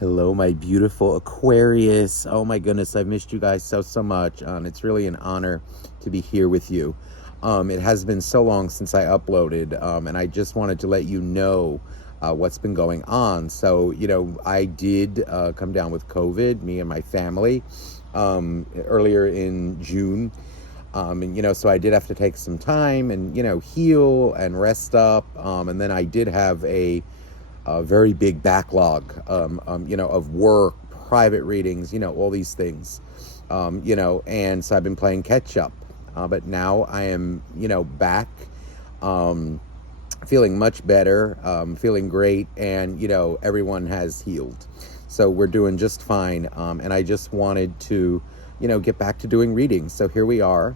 Hello, my beautiful Aquarius. Oh my goodness, I've missed you guys so much. It's really an honor to be here with you. It has been so long since I uploaded, and I just wanted to let you know what's been going on. So, I did come down with COVID, me and my family, earlier in June. So I did have to take some time and, heal and rest up. And then I did have a very big backlog, of work, private readings, all these things, and so I've been playing catch up. But now I am, back, um, feeling much better, feeling great, and, everyone has healed. So we're doing just fine. And I just wanted to, get back to doing readings. So here we are.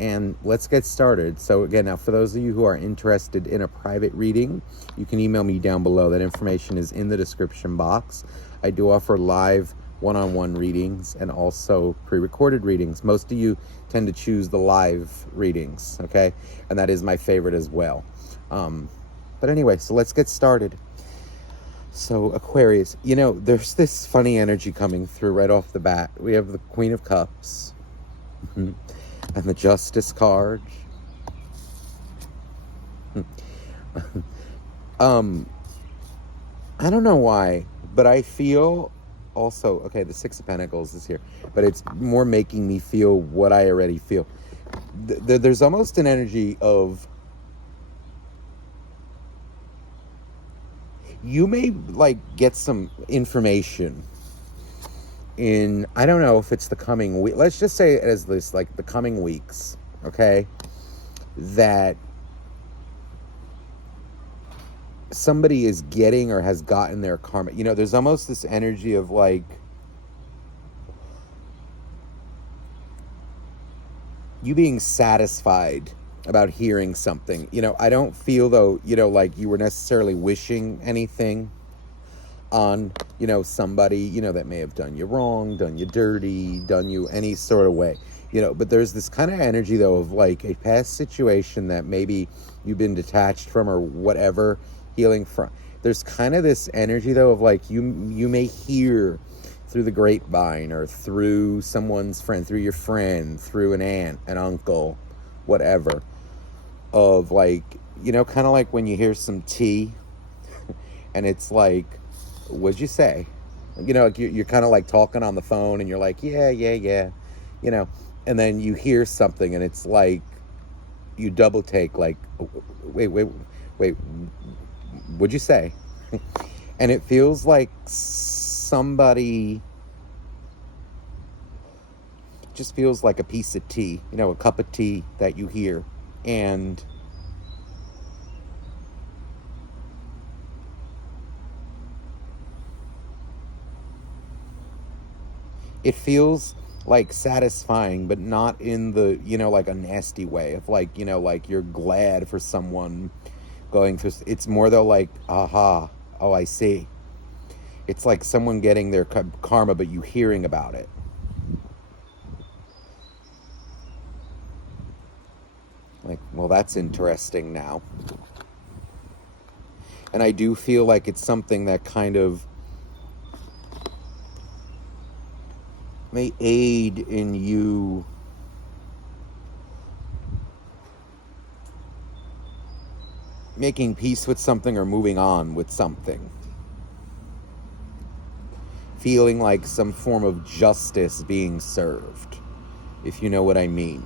And let's get started. So again, now for those of you who are interested in a private reading, you can email me down below. That information is in the description box. I do offer live one-on-one readings and also pre-recorded readings. Most of you tend to choose the live readings, okay? And that is my favorite as well. But anyway, so let's get started. So Aquarius, there's this funny energy coming through right off the bat. We have the Queen of Cups. And the Justice card. I don't know why, but I feel also, okay, the Six of Pentacles is here, but it's more making me feel what I already feel. There's almost an energy of, you may like get some information in, I don't know if it's the coming week, let's just say it as this, like the coming weeks, okay, that somebody is getting or has gotten their karma. There's almost this energy of like, you being satisfied about hearing something. I don't feel though, like you were necessarily wishing anything on, somebody, that may have done you wrong, done you dirty, done you any sort of way, but there's this kind of energy though of like a past situation that maybe you've been detached from or whatever, healing from. There's kind of this energy though of like, you may hear through the grapevine or through someone's friend, through your friend, through an aunt, an uncle, whatever, of like, kind of like when you hear some tea and it's like, what'd you say? Like you're kind of like talking on the phone and you're like, yeah, and then you hear something and it's like, you double take, like, wait, what'd you say? And it feels like somebody, just feels like a piece of tea, a cup of tea that you hear. And it feels like satisfying, but not in the, like a nasty way of like, like you're glad for someone going through. It's more though like, aha, oh, I see. It's like someone getting their karma, but you hearing about it. Like, well, that's interesting now. And I do feel like it's something that kind of may aid in you making peace with something or moving on with something. Feeling like some form of justice being served, if you know what I mean.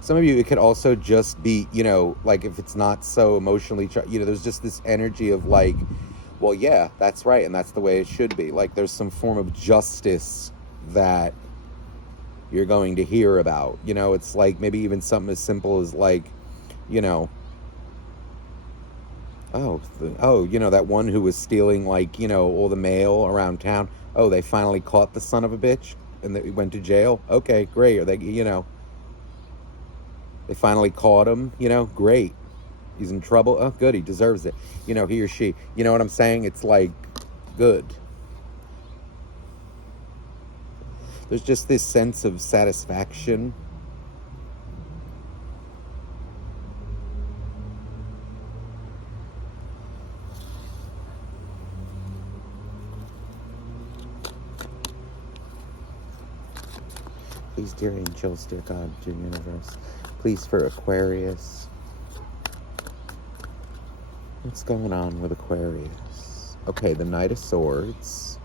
Some of you, it could also just be, like if it's not so emotionally, there's just this energy of like, well, yeah, that's right, and that's the way it should be. Like there's some form of justice that you're going to hear about. It's like maybe even something as simple as like, that one who was stealing like, all the mail around town. Oh, they finally caught the son of a bitch and they went to jail. Okay, great. Or they, they finally caught him, great. He's in trouble. Oh, good. He deserves it. He or she, you know what I'm saying? It's like, good. There's just this sense of satisfaction. Please, dear angels, dear God, dear universe, please for Aquarius. What's going on with Aquarius? Okay, the Knight of Swords.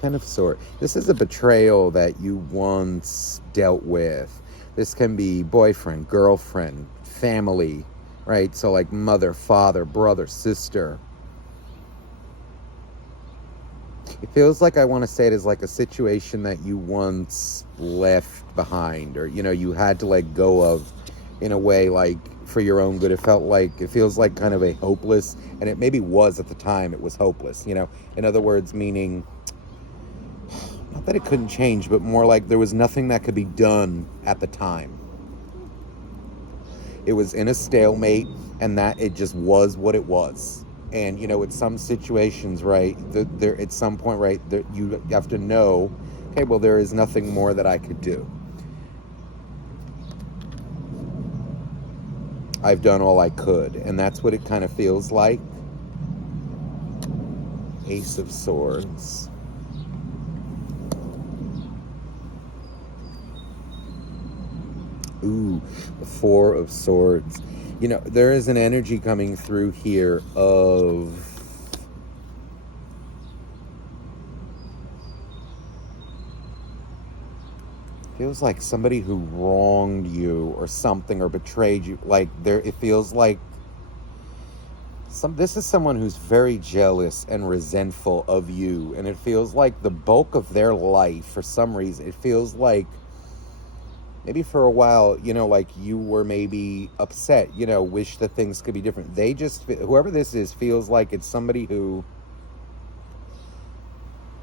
Ten of Swords. This is a betrayal that you once dealt with. This can be boyfriend, girlfriend, family, right? So like mother, father, brother, sister. It feels like, I want to say it is like a situation that you once left behind, or, you know, you had to let go of in a way, like for your own good. It feels like kind of a hopeless, and it maybe was at the time, it was hopeless, you know, in other words, meaning not that it couldn't change, but more like there was nothing that could be done at the time. It was in a stalemate, and that it just was what it was. And, you know, at some situations, right, there at some point, right, you have to know, okay, well, there is nothing more that I could do. I've done all I could, and that's what it kind of feels like. Ace of Swords. Ooh, the Four of Swords. You know, there is an energy coming through here of feels like somebody who wronged you or something, or betrayed you. Like there, it feels like this is someone who's very jealous and resentful of you, and it feels like the bulk of their life, for some reason, it feels like maybe for a while, you know, like you were maybe upset, you know, wish that things could be different. They just, whoever this is, feels like it's somebody who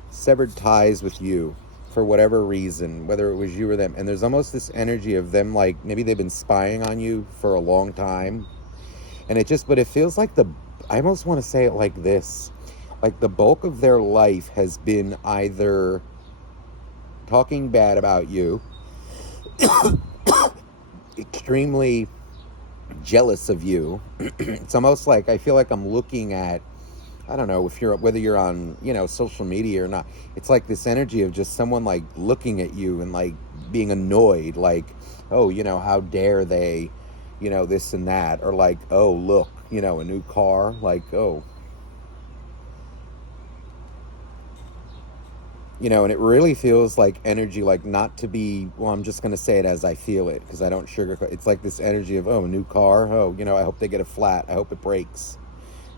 severed ties with you for whatever reason, whether it was you or them. And there's almost this energy of them, like maybe they've been spying on you for a long time. And it just, but it feels like I almost want to say it like this, like the bulk of their life has been either talking bad about you, extremely jealous of you. It's almost like I feel like I'm looking at, I don't know whether you're on, you know, social media or not. It's like this energy of just someone like looking at you and like being annoyed, like, oh, you know, how dare they, you know, this and that, or like, oh, look, you know, a new car, like, oh, you know. And it really feels like energy, like not to be, well, I'm just going to say it as I feel it, because I don't sugarcoat. It's like this energy of, oh, a new car, oh, you know, I hope they get a flat, I hope it breaks,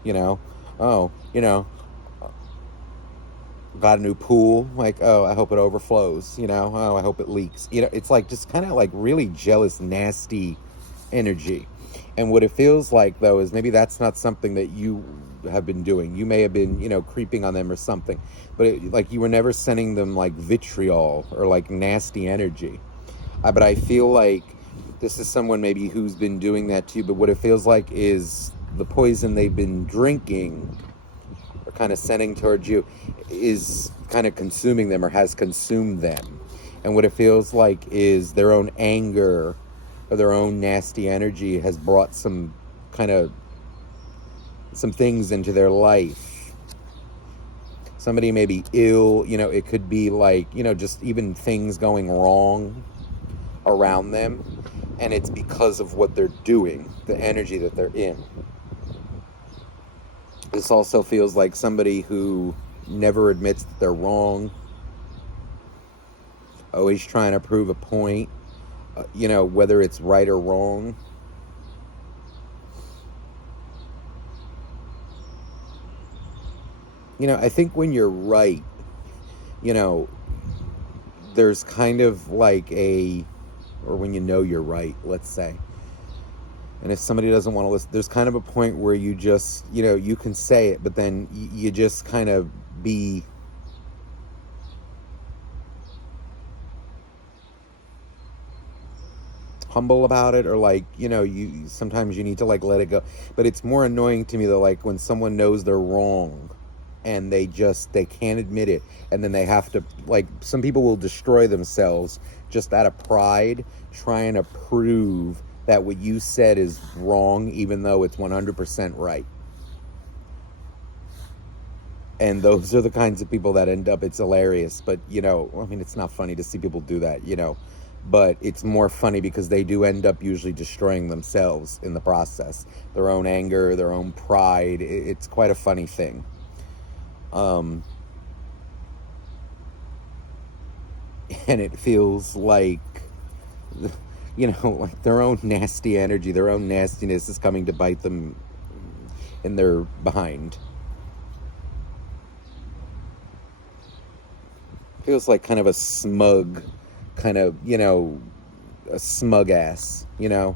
you know, oh, you know, got a new pool, like, oh, I hope it overflows, you know, oh, I hope it leaks, you know. It's like just kind of like really jealous, nasty energy. And what it feels like, though, is maybe that's not something that you have been doing. You may have been, you know, creeping on them or something, but like you were never sending them like vitriol or like nasty energy. But I feel like this is someone maybe who's been doing that to you, but what it feels like is the poison they've been drinking or kind of sending towards you is kind of consuming them, or has consumed them. And what it feels like is their own anger or their own nasty energy has brought some things into their life. Somebody may be ill, you know, it could be like, you know, just even things going wrong around them, and it's because of what they're doing, the energy that they're in. This also feels like somebody who never admits that they're wrong, always trying to prove a point, you know, whether it's right or wrong. You know, I think when you're right, you know, there's kind of like or when you know you're right, let's say. And if somebody doesn't want to listen, there's kind of a point where you just, you know, you can say it, but then you just kind of be humble about it, or like, you know, you sometimes you need to like let it go. But it's more annoying to me though, like when someone knows they're wrong and they can't admit it, and then they have to, like, some people will destroy themselves just out of pride, trying to prove that what you said is wrong even though it's 100% right. And those are the kinds of people that end up, it's hilarious, but you know, I mean, it's not funny to see people do that, you know, but it's more funny because they do end up usually destroying themselves in the process, their own anger, their own pride. It's quite a funny thing. um and it feels like, you know, like their own nasty energy, their own nastiness is coming to bite them in their behind. Feels like kind of a smug, kind of, you know, a smug ass, you know,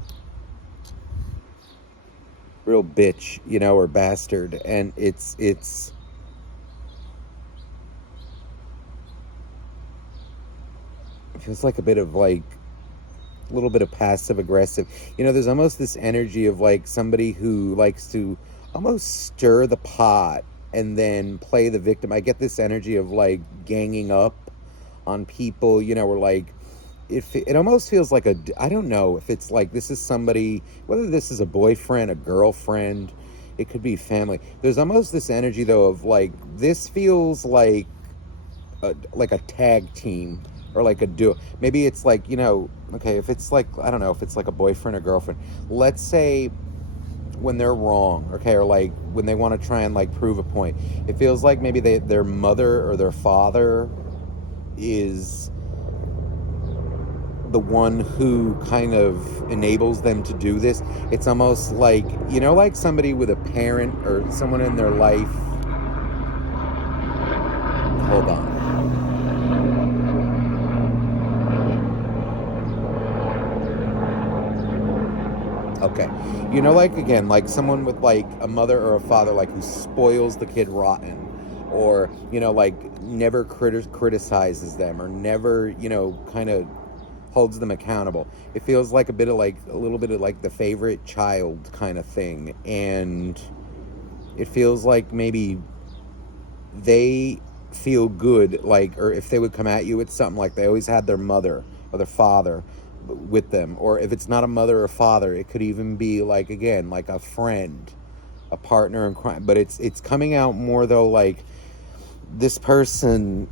real bitch, you know, or bastard. And it feels like a bit of like a little bit of passive aggressive. You know, there's almost this energy of like somebody who likes to almost stir the pot and then play the victim. I get this energy of like ganging up on people, you know, or like, if it almost feels like a, I don't know if it's like this is somebody, whether this is a boyfriend, a girlfriend, it could be family. There's almost this energy though of like, this feels like a tag team or like a duo. Maybe it's like, you know, okay, if it's like, I don't know, if it's like a boyfriend or girlfriend, let's say when they're wrong, okay, or like when they want to try and like prove a point, it feels like maybe their mother or their father is the one who kind of enables them to do this. It's almost like, you know, like somebody with a parent or someone in their life. Hold on. Okay. You know, like, again, like someone with like a mother or a father, like who spoils the kid rotten, or, you know, like never criticizes them, or never, you know, kind of holds them accountable. It feels like a little bit of like the favorite child kind of thing. And it feels like maybe they feel good, like, or if they would come at you with something, like they always had their mother or their father with them. Or if it's not a mother or father, it could even be like, again, like a friend, a partner in crime. But it's coming out more though like this person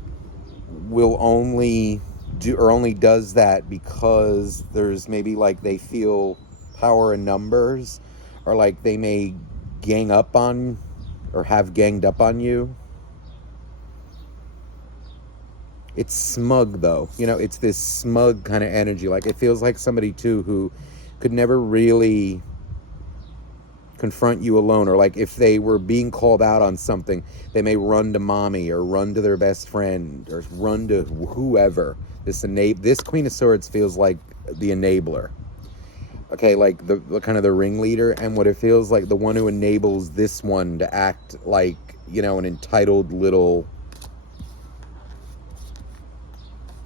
will only do, or only does that because there's maybe like they feel power in numbers, or like they may gang up on or have ganged up on you. It's smug though, you know, it's this smug kind of energy. Like it feels like somebody too who could never really confront you alone, or like if they were being called out on something, they may run to mommy or run to their best friend or run to whoever. This Queen of Swords feels like the enabler, okay, like the kind of the ringleader, and what it feels like, the one who enables this one to act like, you know, an entitled little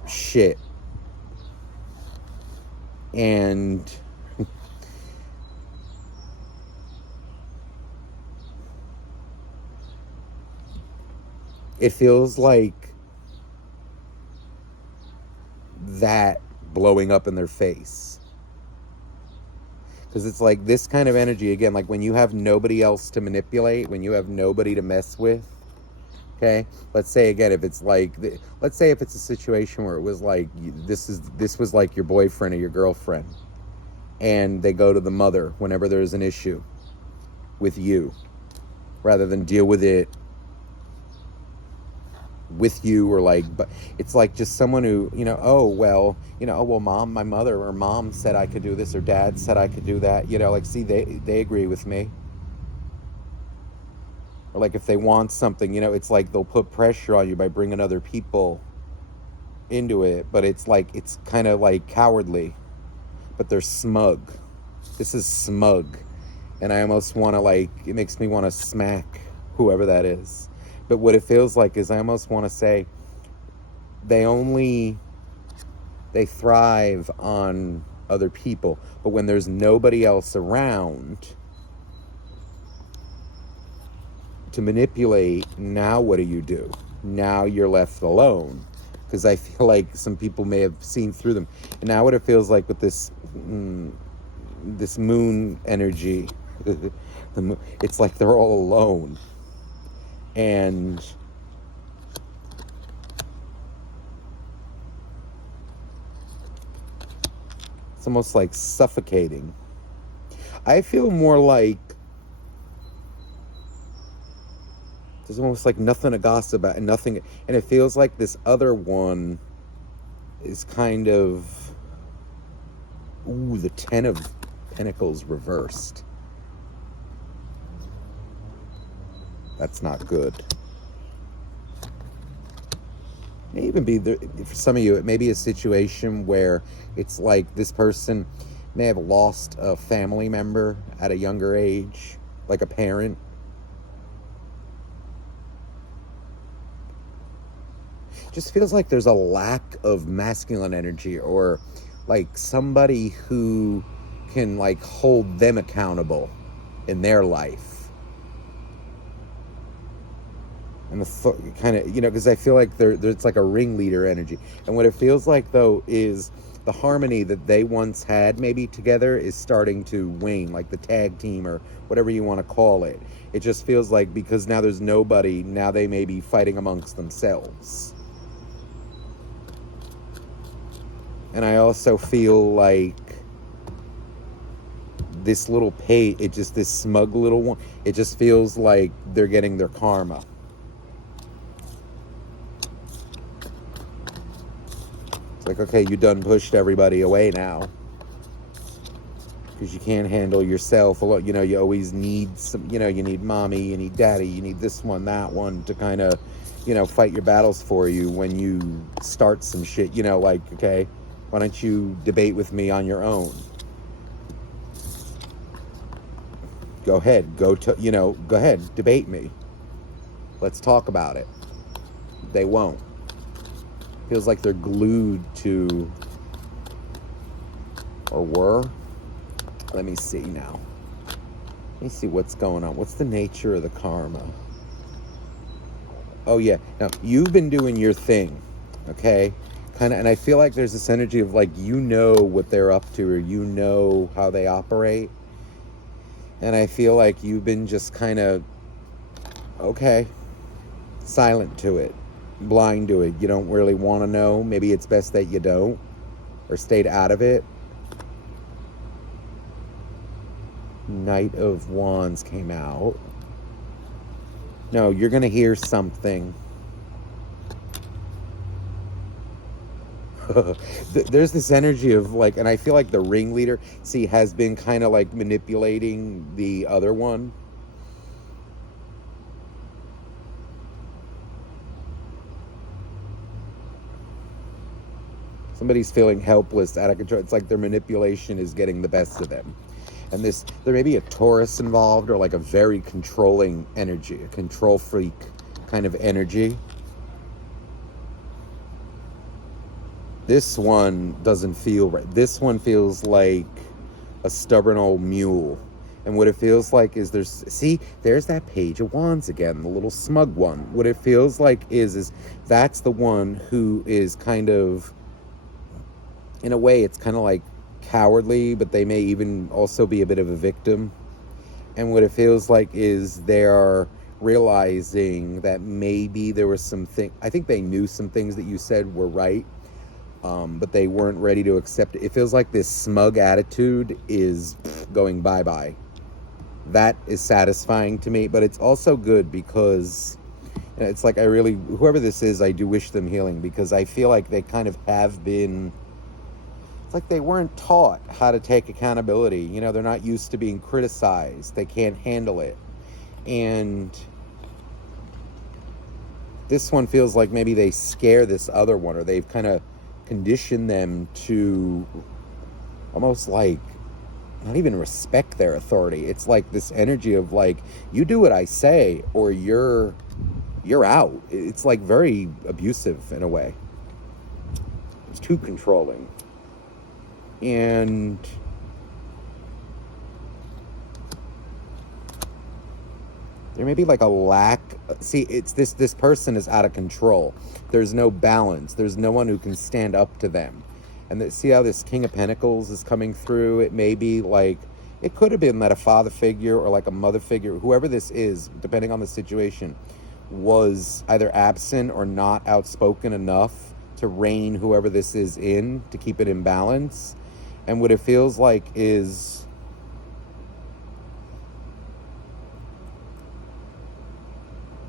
shit. And it feels like that blowing up in their face, because it's like this kind of energy, again, like when you have nobody else to manipulate, when you have nobody to mess with. Okay, let's say again, if it's like, let's say if it's a situation where it was like, this was like your boyfriend or your girlfriend, and they go to the mother whenever there's an issue with you, rather than deal with it with you, or like, but it's like just someone who, you know, oh well, you know, oh well, my mother or mom said I could do this, or dad said I could do that, you know, like, see, they agree with me. Or like if they want something, you know, it's like they'll put pressure on you by bringing other people into it, but it's like, it's kind of like cowardly, but they're smug. This is smug, and I almost want to, like, it makes me want to smack whoever that is. But what it feels like is I almost want to say they thrive on other people, but when there's nobody else around to manipulate, now what do? Now you're left alone, because I feel like some people may have seen through them. And now what it feels like with this this moon energy, it's like they're all alone. And it's almost like suffocating. I feel more like there's almost like nothing to gossip about and nothing, and it feels like this other one is kind of, ooh, the 10 of Pentacles reversed. That's not good. May even be, for some of you, it may be a situation where it's like this person may have lost a family member at a younger age, like a parent. Just feels like there's a lack of masculine energy, or like somebody who can like hold them accountable in their life. And the kind of, you know, because I feel like there's like a ringleader energy. And what it feels like, though, is the harmony that they once had maybe together is starting to wane, like the tag team or whatever you want to call it. It just feels like because now there's nobody, now they may be fighting amongst themselves. And I also feel like this little this smug little one, it just feels like they're getting their karma. It's like, okay, you done pushed everybody away now. Because you can't handle yourself a lot. You know, you always need some, you know, you need mommy, you need daddy, you need this one, that one to kind of, you know, fight your battles for you when you start some shit. You know, like, okay, why don't you debate with me on your own? Go ahead, go ahead, debate me. Let's talk about it. They won't. Feels like they're glued to, or were. Let me see now. Let me see what's going on. What's the nature of the karma? Oh yeah, now you've been doing your thing, okay? Kind of, and I feel like there's this energy of like, you know what they're up to, or you know how they operate. And I feel like you've been just kind of, okay, silent to it, blind to it. You don't really want to know. Maybe it's best that you don't, or stayed out of it. Knight of Wands came out. No, you're going to hear something. There's this energy of like, and I feel like the ringleader, has been kind of like manipulating the other one. Somebody's feeling helpless, out of control. It's like their manipulation is getting the best of them. And there may be a Taurus involved, or like a very controlling energy, a control freak kind of energy. This one doesn't feel right. This one feels like a stubborn old mule. And what it feels like is there's that Page of Wands again, the little smug one. What it feels like is that's the one who is kind of, in a way, it's kind of like cowardly, but they may even also be a bit of a victim. And what it feels like is they're realizing that maybe there was something, I think they knew some things that you said were right, but they weren't ready to accept it. It feels like this smug attitude is going bye-bye. That is satisfying to me, but it's also good because it's like whoever this is, I do wish them healing, because I feel like they kind of have been, it's like they weren't taught how to take accountability. You know, they're not used to being criticized. They can't handle it. And this one feels like maybe they scare this other one, or they've kind of conditioned them to almost like not even respect their authority. It's like this energy of like, you do what I say or you're out. It's like very abusive in a way. It's too controlling. And there may be like a lack. It's this person is out of control. There's no balance. There's no one who can stand up to them. And see how this King of Pentacles is coming through? It may be like, it could have been that a father figure or like a mother figure, whoever this is, depending on the situation, was either absent or not outspoken enough to rein whoever this is in, to keep it in balance. And what it feels like is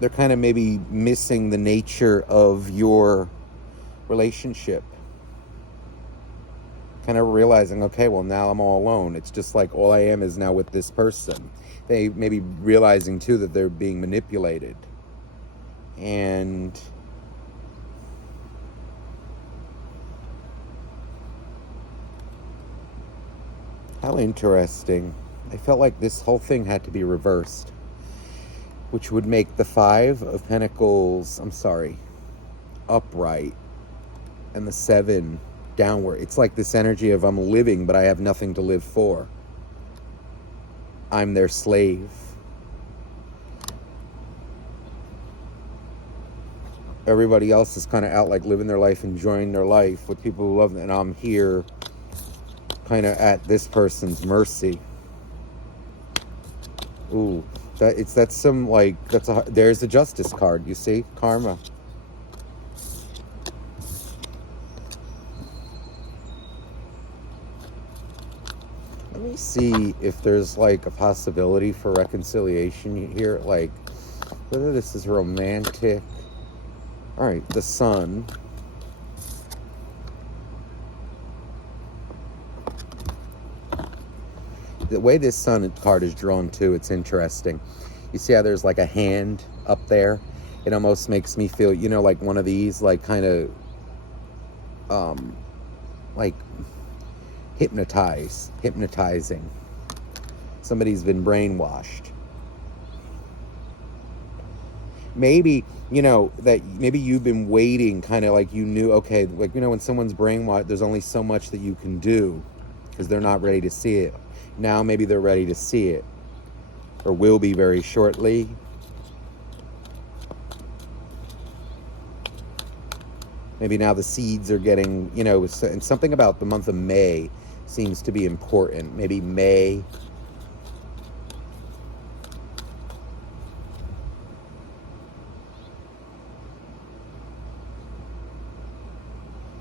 they're kind of maybe missing the nature of your relationship. Kind of realizing, okay, well, now I'm all alone. It's just like all I am is now with this person. They may be realizing, too, that they're being manipulated. And how interesting. I felt like this whole thing had to be reversed, which would make the Five of Pentacles, upright, and the Seven downward. It's like this energy of I'm living, but I have nothing to live for. I'm their slave. Everybody else is kind of out like living their life, enjoying their life with people who love them, and I'm here kind of at this person's mercy. Ooh, there's the Justice card, you see? Karma. Let me see if there's like a possibility for reconciliation here, like whether this is romantic. All right, the Sun. The way this Sun card is drawn too, it's interesting. You see how there's like a hand up there? It almost makes me feel, like one of these, like kind of, like hypnotizing. Somebody's been brainwashed. Maybe, that maybe you've been waiting, kind of like you knew, okay, like, when someone's brainwashed, there's only so much that you can do because they're not ready to see it. Now maybe they're ready to see it, or will be very shortly. Maybe now the seeds are getting, and something about the month of May seems to be important. Maybe May.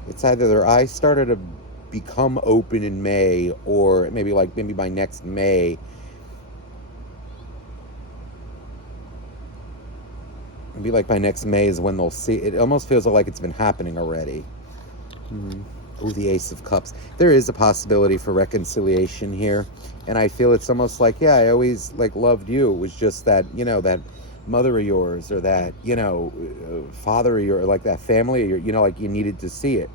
It's either their eyes started to become open in May, or maybe by next May. Maybe like by next May is when they'll see. It almost feels like it's been happening already. Oh, the Ace of Cups. There is a possibility for reconciliation here. And I feel it's almost like, yeah, I always loved you. It was just that, that mother of yours, or that, father of yours, or like that family of yours, like you needed to see it.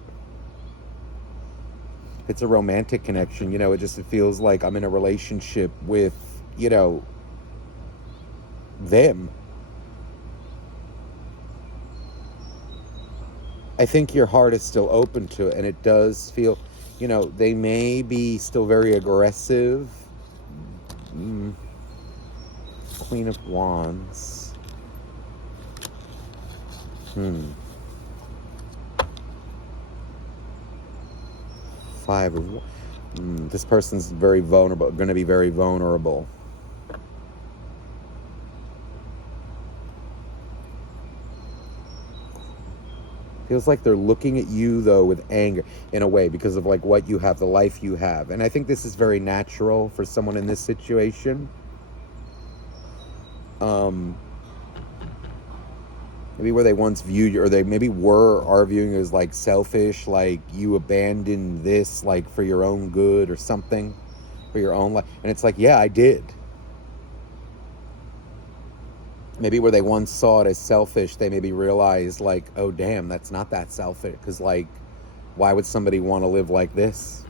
It's a romantic connection, it feels like I'm in a relationship with, them. I think your heart is still open to it, and it does feel, they may be still very aggressive. Queen of Wands. Five of this person's very vulnerable, going to be very vulnerable. Feels like they're looking at you, though, with anger, in a way, because of like what you have, the life you have. And I think this is very natural for someone in this situation. Maybe where they once viewed you, or they maybe are viewing you as like selfish, like you abandoned this like for your own good or something, for your own life. And it's like, yeah, I did. Maybe where they once saw it as selfish, they maybe realized like, oh damn, that's not that selfish. Because like, why would somebody want to live like this?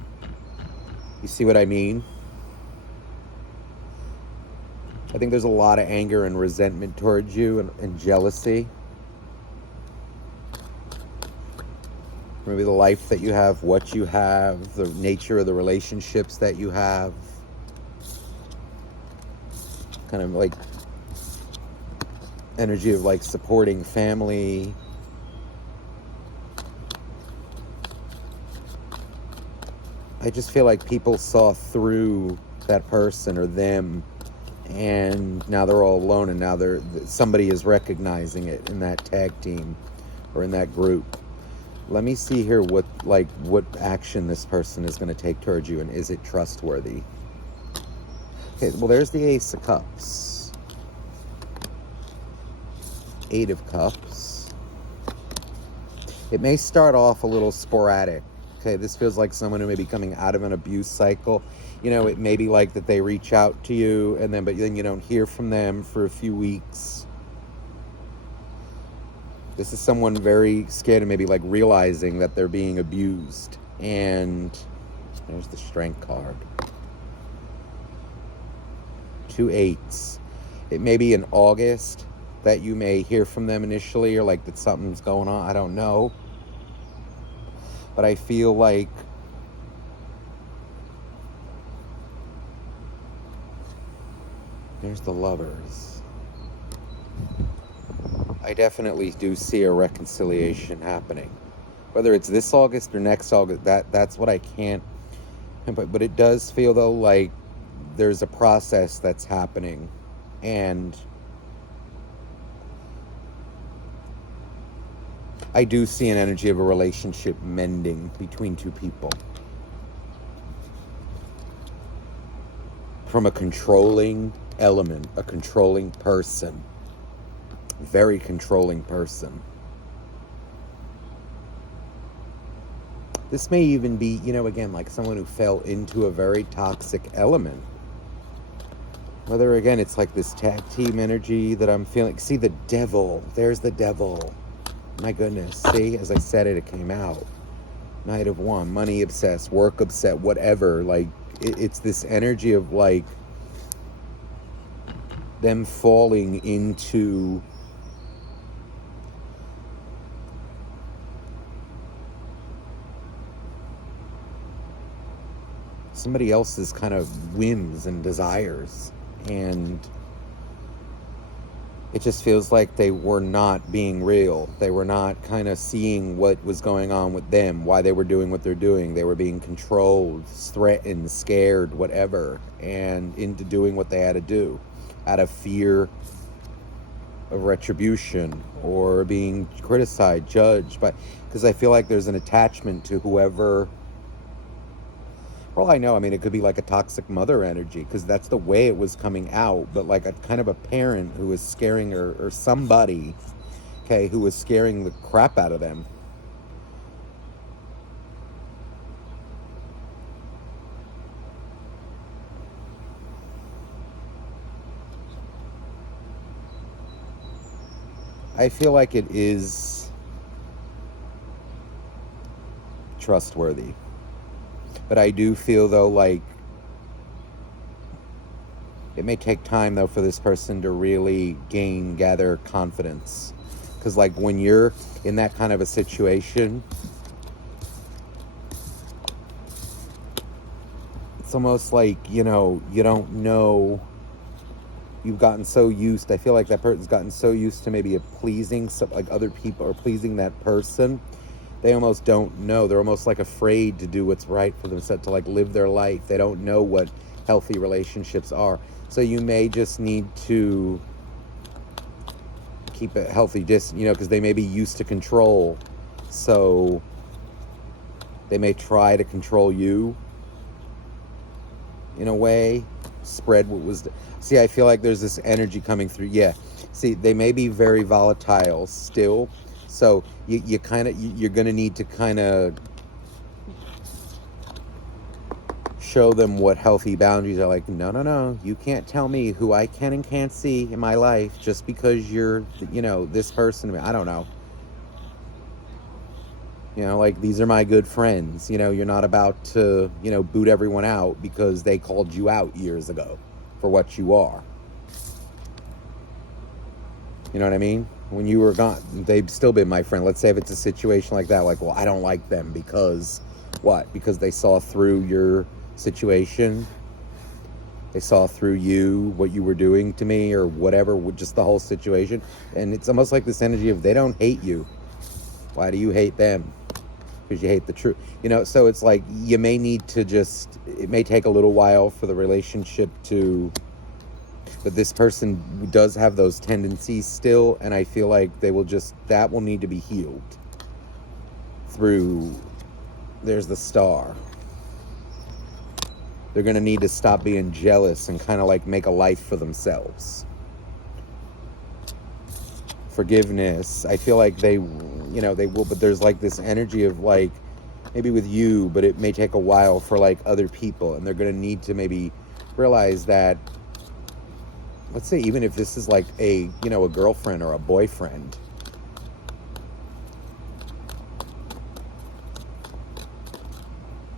You see what I mean? I think there's a lot of anger and resentment towards you, and jealousy. Maybe the life that you have, what you have, the nature of the relationships that you have. Kind of like energy of like supporting family. I just feel like people saw through that person or them and now they're all alone, and now somebody is recognizing it in that tag team or in that group. Let me see here what action this person is going to take towards you, and is it trustworthy? Okay, well, there's the Ace of Cups, Eight of Cups. It may start off a little sporadic. Okay, this feels like someone who may be coming out of an abuse cycle. You know, it may be like that they reach out to you, but then you don't hear from them for a few weeks. This is someone very scared and maybe like realizing that they're being abused. And there's the Strength card. 2 8s. It may be in August that you may hear from them initially, or like that something's going on. I don't know. But I feel like there's the Lovers. I definitely do see a reconciliation happening. Whether it's this August or next August, that's what I can't pinpoint. But it does feel, though, like there's a process that's happening. And I do see an energy of a relationship mending between two people. From a controlling element, a controlling person. Very controlling person. This may even be, again, like someone who fell into a very toxic element. Whether, again, it's like this tag team energy that I'm feeling. See, the Devil. There's the Devil. My goodness. See, as I said it came out. Knight of Wands, money obsessed, work obsessed, whatever. Like, it's this energy of, like, them falling into somebody else's kind of whims and desires. And it just feels like they were not being real. They were not kind of seeing what was going on with them, why they were doing what they're doing. They were being controlled, threatened, scared, whatever, and into doing what they had to do out of fear of retribution or being criticized, judged. But because I feel like there's an attachment to whoever. Well, I know, it could be like a toxic mother energy, because that's the way it was coming out, but like a kind of a parent who was scaring her, or somebody, okay, who was scaring the crap out of them. I feel like it is trustworthy. But I do feel, though, like it may take time, though, for this person to really gather confidence. Because, like, when you're in that kind of a situation, it's almost like, you don't know. You've gotten so used. I feel like that person's gotten so used to maybe pleasing like other people or pleasing that person. They almost don't know. They're almost like afraid to do what's right for themselves, to like live their life. They don't know what healthy relationships are. So you may just need to keep a healthy distance, because they may be used to control. So they may try to control you in a way. Spread what was. See, I feel like there's this energy coming through. Yeah. See, they may be very volatile still. So you're going to need to kind of show them what healthy boundaries are. Like, no, you can't tell me who I can and can't see in my life just because you're, this person. I don't know. Like, these are my good friends. You're not about to, boot everyone out because they called you out years ago for what you are. You know what I mean? When you were gone, they've still been my friend. Let's say if it's a situation like that, like, well, I don't like them because what? Because they saw through your situation. They saw through you, what you were doing to me or whatever, just the whole situation. And it's almost like this energy of they don't hate you. Why do you hate them? Because you hate the truth. So it's like you may need to it may take a little while for the relationship to But this person does have those tendencies still, and I feel like they will just, that will need to be healed through, there's the star. They're going to need to stop being jealous and kind of like make a life for themselves. Forgiveness, I feel like they, you know, they will, but there's like this energy of like, maybe with you, but it may take a while for like other people, and they're going to need to maybe realize that, let's say even if this is like a, you know, a girlfriend or a boyfriend,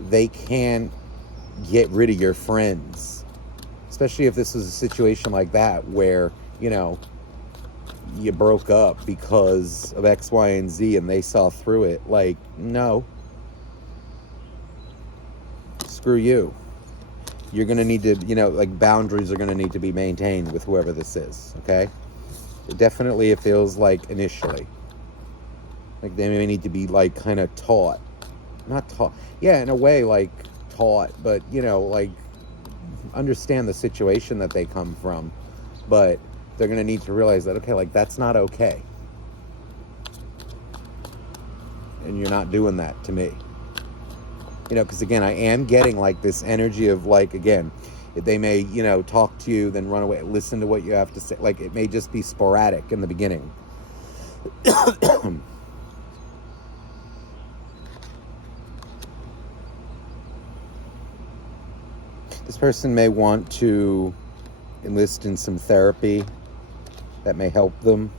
they can't get rid of your friends, especially if this was a situation like that where, you know, you broke up because of X, Y, and Z and they saw through it. Like, no, screw you. You're going to need to, you know, like boundaries are going to need to be maintained with whoever this is, okay? Definitely it feels like initially. Like they may need to be like kind of taught. Not taught. Yeah, in a way like taught, but, you know, like understand the situation that they come from. But they're going to need to realize that, okay, like that's not okay. And you're not doing that to me. You know, because again, I am getting like this energy of like, again, they may, you know, talk to you, then run away, listen to what you have to say. Like it may just be sporadic in the beginning. This person may want to enlist in some therapy that may help them,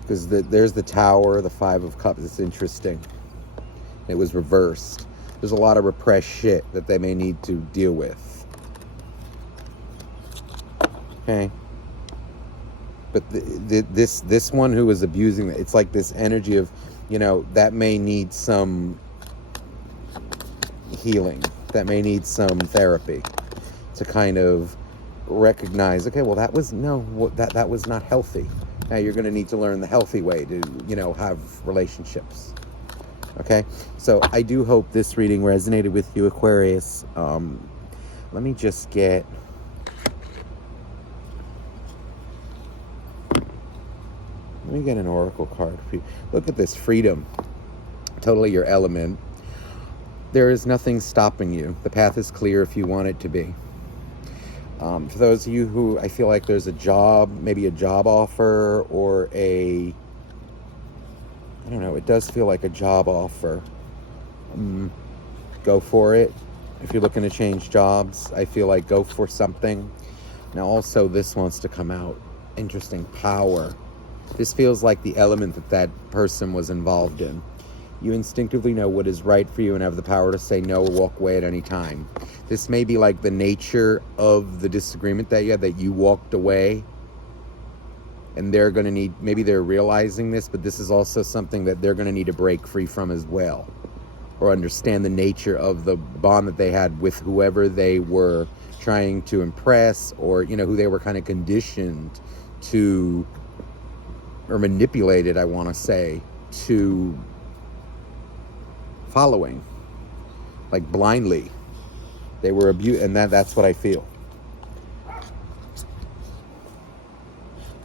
because there's the Tower, the Five of Cups. It's interesting. It was reversed. There's a lot of repressed shit that they may need to deal with. Okay. But this one who is abusing it, it's like this energy of, you know, that may need some healing. That may need some therapy to kind of recognize, okay, well, that was that was not healthy. Now you're going to need to learn the healthy way to, you know, have relationships. Okay, so I do hope this reading resonated with you, Aquarius. Let me just get, an oracle card for you. Look at this, freedom. Totally your element. There is nothing stopping you. The path is clear if you want it to be. For those of you who, I feel like there's a job, maybe a job offer or I don't know, it does feel like a job offer. Go for it. If you're looking to change jobs, I feel like go for something. Now also this wants to come out. Interesting, power. This feels like the element that person was involved in. You instinctively know what is right for you and have the power to say no or walk away at any time. This may be like the nature of the disagreement that you had, that you walked away. And they're going to need, maybe they're realizing this, but this is also something that they're going to need to break free from as well. Or understand the nature of the bond that they had with whoever they were trying to impress, or, you know, who they were kind of conditioned to, or manipulated, I want to say, to following, like blindly. They were abused, and that's what I feel. Look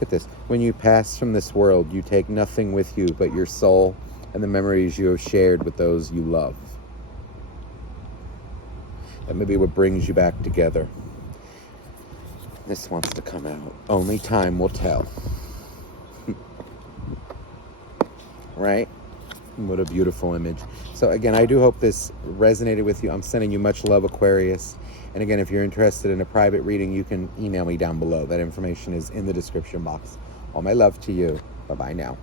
at this. When you pass from this world, you take nothing with you but your soul and the memories you have shared with those you love. That may be what brings you back together. This wants to come out. Only time will tell. Right? What a beautiful image. So again, I do hope this resonated with you. I'm sending you much love, Aquarius. And again, if you're interested in a private reading, you can email me down below. That information is in the description box. All my love to you. Bye-bye now.